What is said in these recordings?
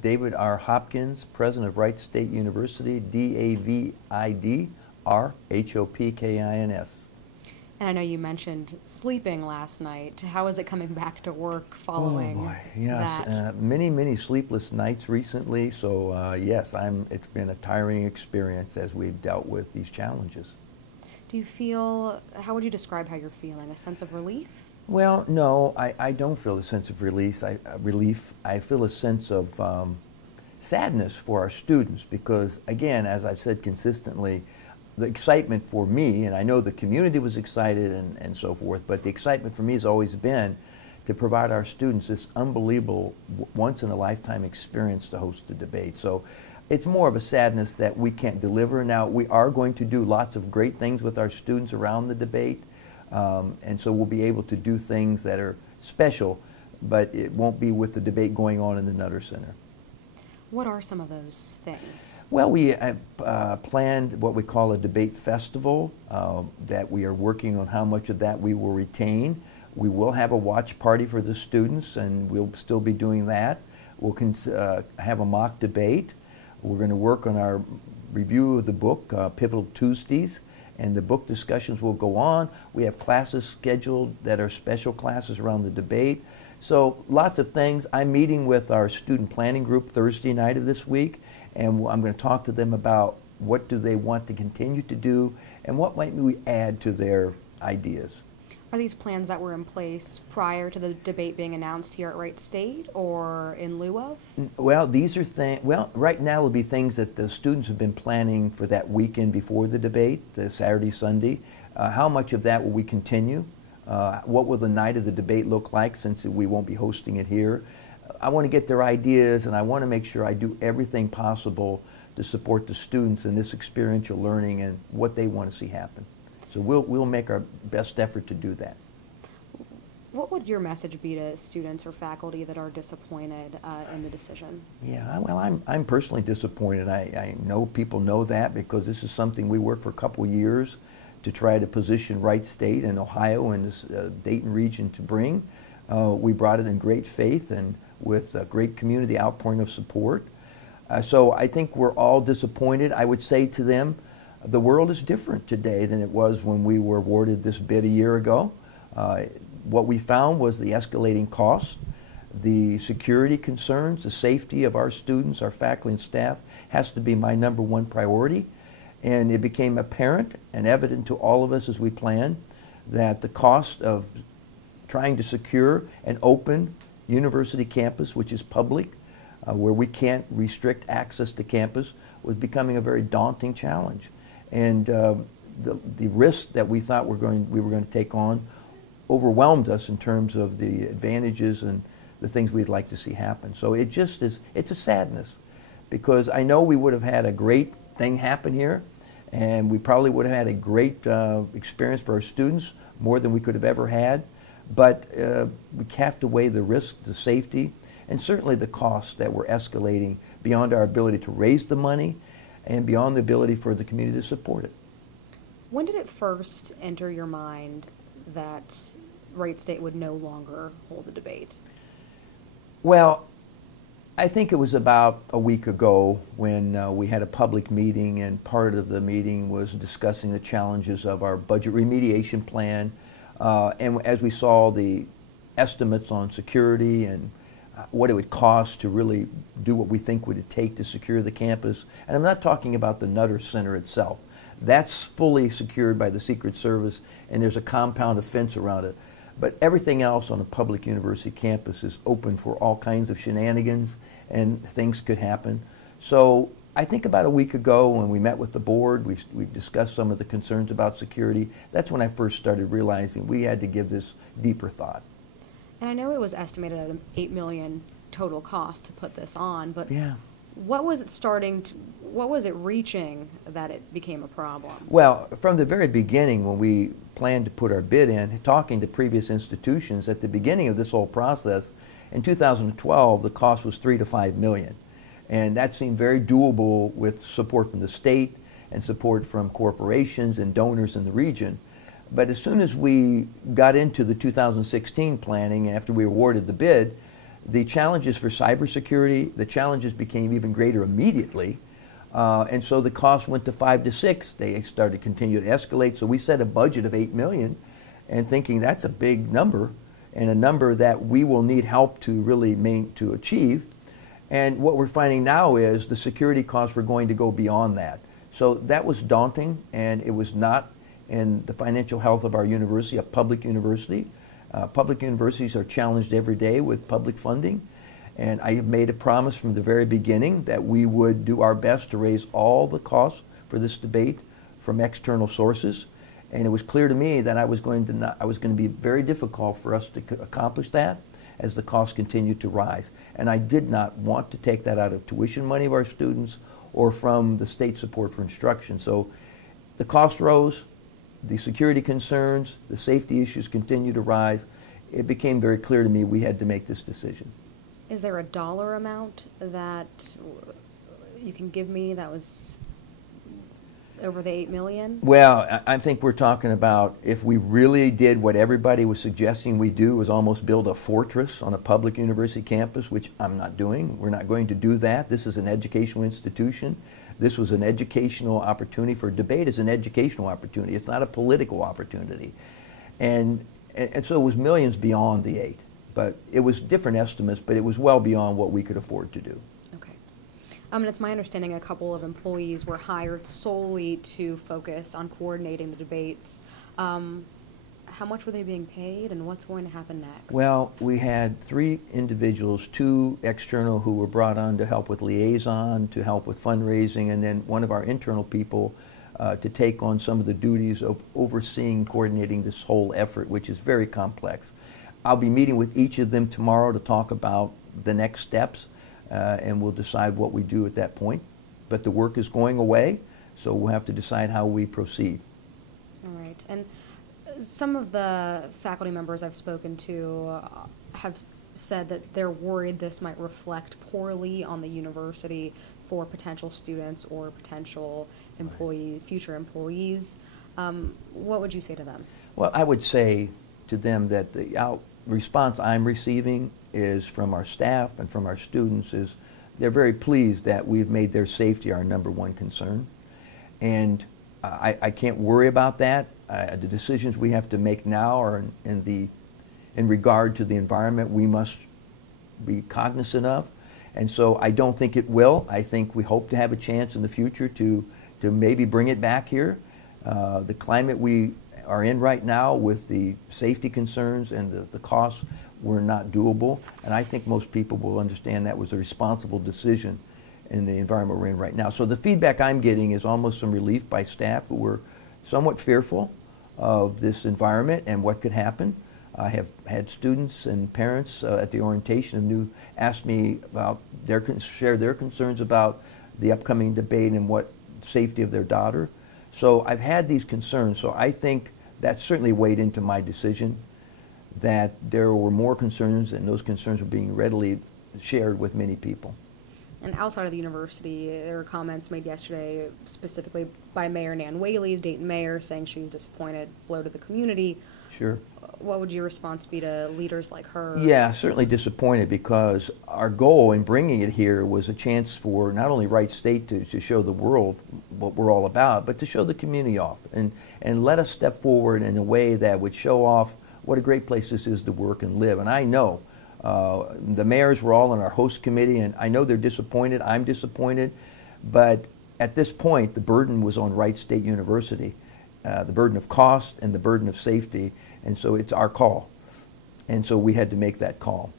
David R. Hopkins, President of Wright State University, DAVID-RHOPKINS. And I know you mentioned sleeping last night. How is it coming back to work following Oh boy, yes, that? many sleepless nights recently. So yes, it's been a tiring experience as we've dealt with these challenges. Do you feel, how would you describe how you're feeling? A sense of relief? Well, no, I don't feel a sense of relief. I feel a sense of sadness for our students because, again, as I've said consistently, the excitement for me, and I know the community was excited and so forth, but the excitement for me has always been to provide our students this unbelievable, once-in-a-lifetime experience to host a debate. So it's more of a sadness that we can't deliver. Now, we are going to do lots of great things with our students around the debate, and so we'll be able to do things that are special, but it won't be with the debate going on in the Nutter Center. What are some of those things? Well, we planned what we call a debate festival that we are working on how much of that we will retain. We will have a watch party for the students, and we'll still be doing that. We'll have a mock debate. We're going to work on our review of the book, Pivotal Tuesdays, and the book discussions will go on. We have classes scheduled that are special classes around the debate. So lots of things. I'm meeting with our student planning group Thursday night of this week, and I'm going to talk to them about what do they want to continue to do and what might we add to their ideas. Are these plans that were in place prior to the debate being announced here at Wright State or in lieu of? Well, these are things, well, right now will be things that the students have been planning for that weekend before the debate, the Saturday, Sunday. How much of that will we continue? What will the night of the debate look like since we won't be hosting it here? I want to get their ideas, and I want to make sure I do everything possible to support the students in this experiential learning and what they want to see happen. So we'll make our best effort to do that. What would your message be to students or faculty that are disappointed in the decision? Yeah, well, I'm personally disappointed. I know people know that because this is something we worked for a couple of years to try to position Wright State and Ohio and this Dayton region to bring. We brought it in great faith and with a great community outpouring of support. So I think we're all disappointed. I would say to them, the world is different today than it was when we were awarded this bid a year ago. What we found was the escalating costs, the security concerns, the safety of our students, our faculty and staff has to be my #1 priority. And it became apparent and evident to all of us as we planned that the cost of trying to secure an open university campus, which is public, where we can't restrict access to campus, was becoming a very daunting challenge. And the risk that we thought we were going to take on overwhelmed us in terms of the advantages and the things we'd like to see happen. So it just is, it's a sadness because I know we would have had a great thing happen here and we probably would have had a great experience for our students, more than we could have ever had, but we have to weigh the risk, the safety, and certainly the costs that were escalating beyond our ability to raise the money and beyond the ability for the community to support it. When did it first enter your mind that Wright State would no longer hold the debate? Well, I think it was about a week ago when we had a public meeting, and part of the meeting was discussing the challenges of our budget remediation plan. And as we saw the estimates on security and what it would cost to really do what we think would it take to secure the campus. And I'm not talking about the Nutter Center itself. That's fully secured by the Secret Service, and there's a compound of fence around it. But everything else on a public university campus is open for all kinds of shenanigans, and things could happen. So I think about a week ago when we met with the board, we discussed some of the concerns about security. That's when I first started realizing we had to give this deeper thought. And I know it was estimated at an $8 million total cost to put this on, but yeah. What was it reaching that it became a problem? Well, from the very beginning when we planned to put our bid in, talking to previous institutions at the beginning of this whole process, in 2012 the cost was $3 to $5 million. And that seemed very doable with support from the state and support from corporations and donors in the region. But as soon as we got into the 2016 planning, after we awarded the bid, the challenges for cybersecurity, the challenges became even greater immediately. And so the cost went to 5 to 6. They started to continue to escalate. So we set a budget of $8 million and thinking that's a big number and a number that we will need help to really to achieve. And what we're finding now is the security costs were going to go beyond that. So that was daunting, and it was not in the financial health of our university, a public university. Public universities are challenged every day with public funding. And I have made a promise from the very beginning that we would do our best to raise all the costs for this debate from external sources. And it was clear to me that I was going to be very difficult for us to accomplish that as the costs continued to rise. And I did not want to take that out of tuition money of our students or from the state support for instruction. So the cost rose, the security concerns, the safety issues continued to rise. It became very clear to me we had to make this decision. Is there a dollar amount that you can give me that was over the $8 million? Well, I think we're talking about if we really did what everybody was suggesting we do, was almost build a fortress on a public university campus, which I'm not doing. We're not going to do that. This is an educational institution. This was an educational opportunity. For debate is an educational opportunity. It's not a political opportunity. And so it was millions beyond the 8. But it was different estimates, but it was well beyond what we could afford to do. Okay. And it's my understanding a couple of employees were hired solely to focus on coordinating the debates. How much were they being paid, and what's going to happen next? Well, we had 3 individuals, 2 external who were brought on to help with liaison, to help with fundraising, and then one of our internal people to take on some of the duties of overseeing, coordinating this whole effort, which is very complex. I'll be meeting with each of them tomorrow to talk about the next steps, and we'll decide what we do at that point. But the work is going away, so we'll have to decide how we proceed. All right. And some of the faculty members I've spoken to have said that they're worried this might reflect poorly on the university for potential students or potential future employees. What would you say to them? Well, I would say to them that the response I'm receiving is from our staff and from our students is they're very pleased that we've made their safety our #1 concern. And I can't worry about that. The decisions we have to make now are in regard to the environment we must be cognizant of. And so I don't think it will. I think we hope to have a chance in the future to maybe bring it back here. The climate we are in right now with the safety concerns and the costs were not doable. And I think most people will understand that was a responsible decision in the environment we're in right now. So the feedback I'm getting is almost some relief by staff who were somewhat fearful of this environment and what could happen. I have had students and parents at the orientation asked me about share their concerns about the upcoming debate and what safety of their daughter. So I've had these concerns. So I think that certainly weighed into my decision that there were more concerns, and those concerns were being readily shared with many people. And outside of the university, there were comments made yesterday specifically by Mayor Nan Whaley, the Dayton mayor, saying she was disappointed, blow to the community. Sure. What would your response be to leaders like her? Yeah, certainly disappointed, because our goal in bringing it here was a chance for not only Wright State to show the world what we're all about, but to show the community off and let us step forward in a way that would show off what a great place this is to work and live. And I know the mayors were all on our host committee, and I know they're disappointed. I'm disappointed. But at this point, the burden was on Wright State University, the burden of cost and the burden of safety. And so it's our call. And so we had to make that call.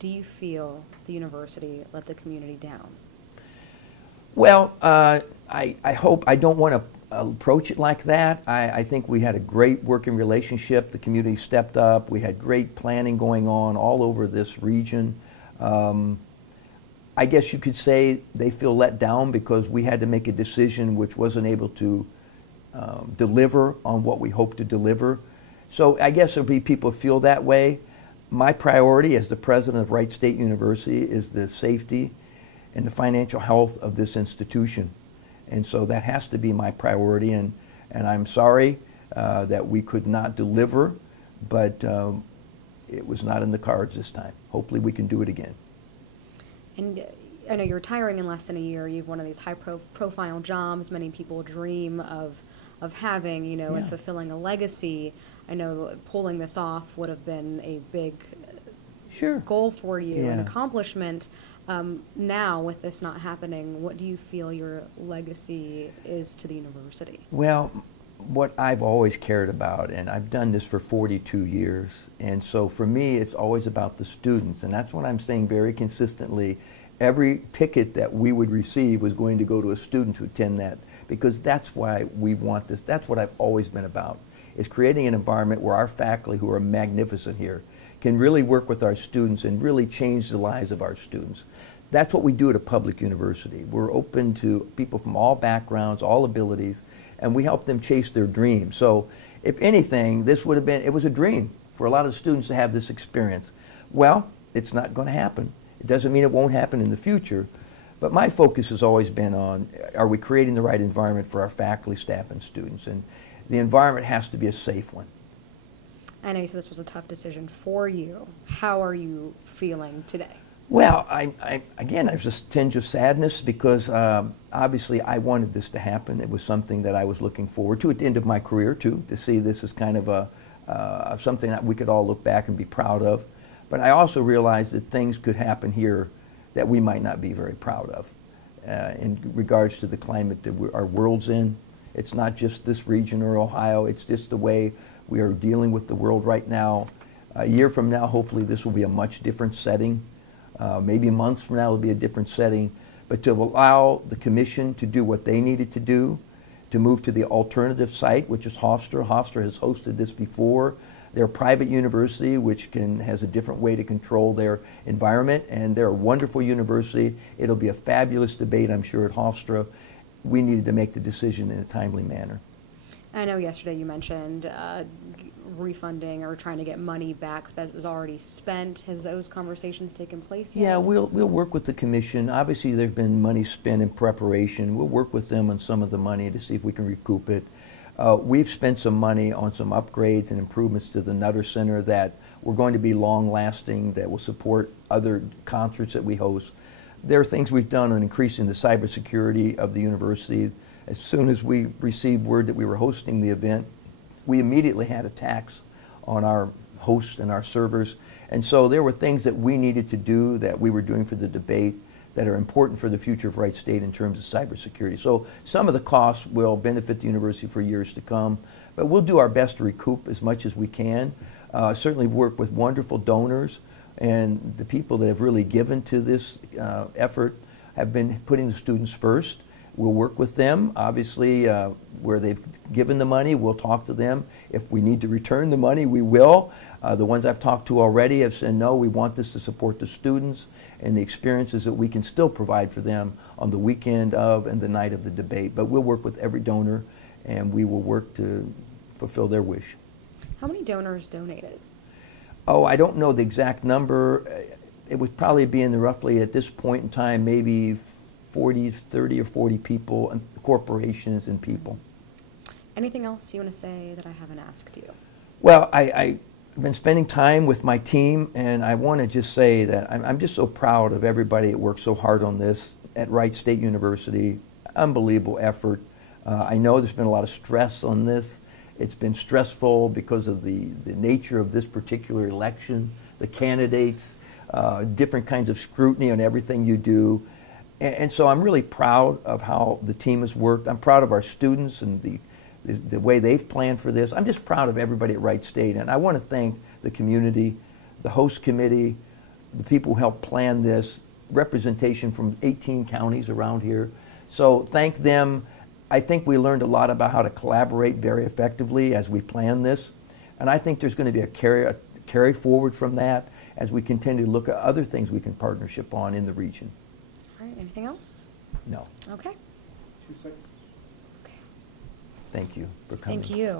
Do you feel the university let the community down? Well, I hope, I don't want to approach it like that. I think we had a great working relationship. The community stepped up. We had great planning going on all over this region. I guess you could say they feel let down because we had to make a decision which wasn't able to deliver on what we hoped to deliver. So I guess there'll be people who feel that way. My priority as the president of Wright State University is the safety and the financial health of this institution. And so that has to be my priority, and I'm sorry that we could not deliver, but it was not in the cards this time. Hopefully we can do it again. And I know you're retiring in less than a year. You've one of these high-profile jobs many people dream of having, you know, and Yeah. fulfilling a legacy. I know pulling this off would have been a big Sure. goal for you, an Yeah. accomplishment. Now, with this not happening, what do you feel your legacy is to the university? Well, what I've always cared about, and I've done this for 42 years, and so for me it's always about the students, and that's what I'm saying very consistently. Every ticket that we would receive was going to go to a student to attend that, because that's why we want this. That's what I've always been about, is creating an environment where our faculty, who are magnificent here, can really work with our students and really change the lives of our students. That's what we do at a public university. We're open to people from all backgrounds, all abilities, and we help them chase their dreams. So if anything, this would have been, it was a dream for a lot of students to have this experience. Well, it's not going to happen. It doesn't mean it won't happen in the future, but my focus has always been on, are we creating the right environment for our faculty, staff, and students? And the environment has to be a safe one. I know you said this was a tough decision for you. How are you feeling today? Well, again, there's a tinge of sadness because obviously I wanted this to happen. It was something that I was looking forward to at the end of my career, too, to see this as kind of something that we could all look back and be proud of. But I also realized that things could happen here that we might not be very proud of in regards to the climate that our world's in. It's not just this region or Ohio. It's just the way we are dealing with the world right now. A year from now, hopefully, this will be a much different setting. Maybe months from now, it'll be a different setting. But to allow the commission to do what they needed to do, to move to the alternative site, which is Hofstra. Hofstra has hosted this before. They're a private university, which has a different way to control their environment, and they're a wonderful university. It'll be a fabulous debate, I'm sure, at Hofstra. We needed to make the decision in a timely manner. I know yesterday you mentioned refunding or trying to get money back that was already spent. Has those conversations taken place yet? Yeah, we'll work with the commission. Obviously, there's been money spent in preparation. We'll work with them on some of the money to see if we can recoup it. We've spent some money on some upgrades and improvements to the Nutter Center that were going to be long-lasting, that will support other concerts that we host. There are things we've done on increasing the cybersecurity of the university. As soon as we received word that we were hosting the event, we immediately had attacks on our hosts and our servers. And so there were things that we needed to do that we were doing for the debate that are important for the future of Wright State in terms of cybersecurity. So some of the costs will benefit the university for years to come, but we'll do our best to recoup as much as we can. Certainly work with wonderful donors, and the people that have really given to this effort have been putting the students first. We'll work with them. Obviously, where they've given the money, we'll talk to them. If we need to return the money, we will. The ones I've talked to already have said, no, we want this to support the students and the experiences that we can still provide for them on the weekend of and the night of the debate. But we'll work with every donor, and we will work to fulfill their wish. How many donors donated? Oh, I don't know the exact number. It would probably be in the roughly, at this point in time, maybe 30 or 40 people, and corporations and people. Anything else you want to say that I haven't asked you? Well, I've been spending time with my team, and I want to just say that I'm just so proud of everybody that worked so hard on this at Wright State University. Unbelievable effort. I know there's been a lot of stress on this. It's been stressful because of the nature of this particular election, the candidates, different kinds of scrutiny on everything you do. And so I'm really proud of how the team has worked. I'm proud of our students and the way they've planned for this. I'm just proud of everybody at Wright State. And I want to thank the community, the host committee, the people who helped plan this, representation from 18 counties around here. So thank them. I think we learned a lot about how to collaborate very effectively as we plan this. And I think there's going to be a carry forward from that as we continue to look at other things we can partnership on in the region. All right, anything else? No. Okay. 2 seconds. Okay. Thank you for coming. Thank you.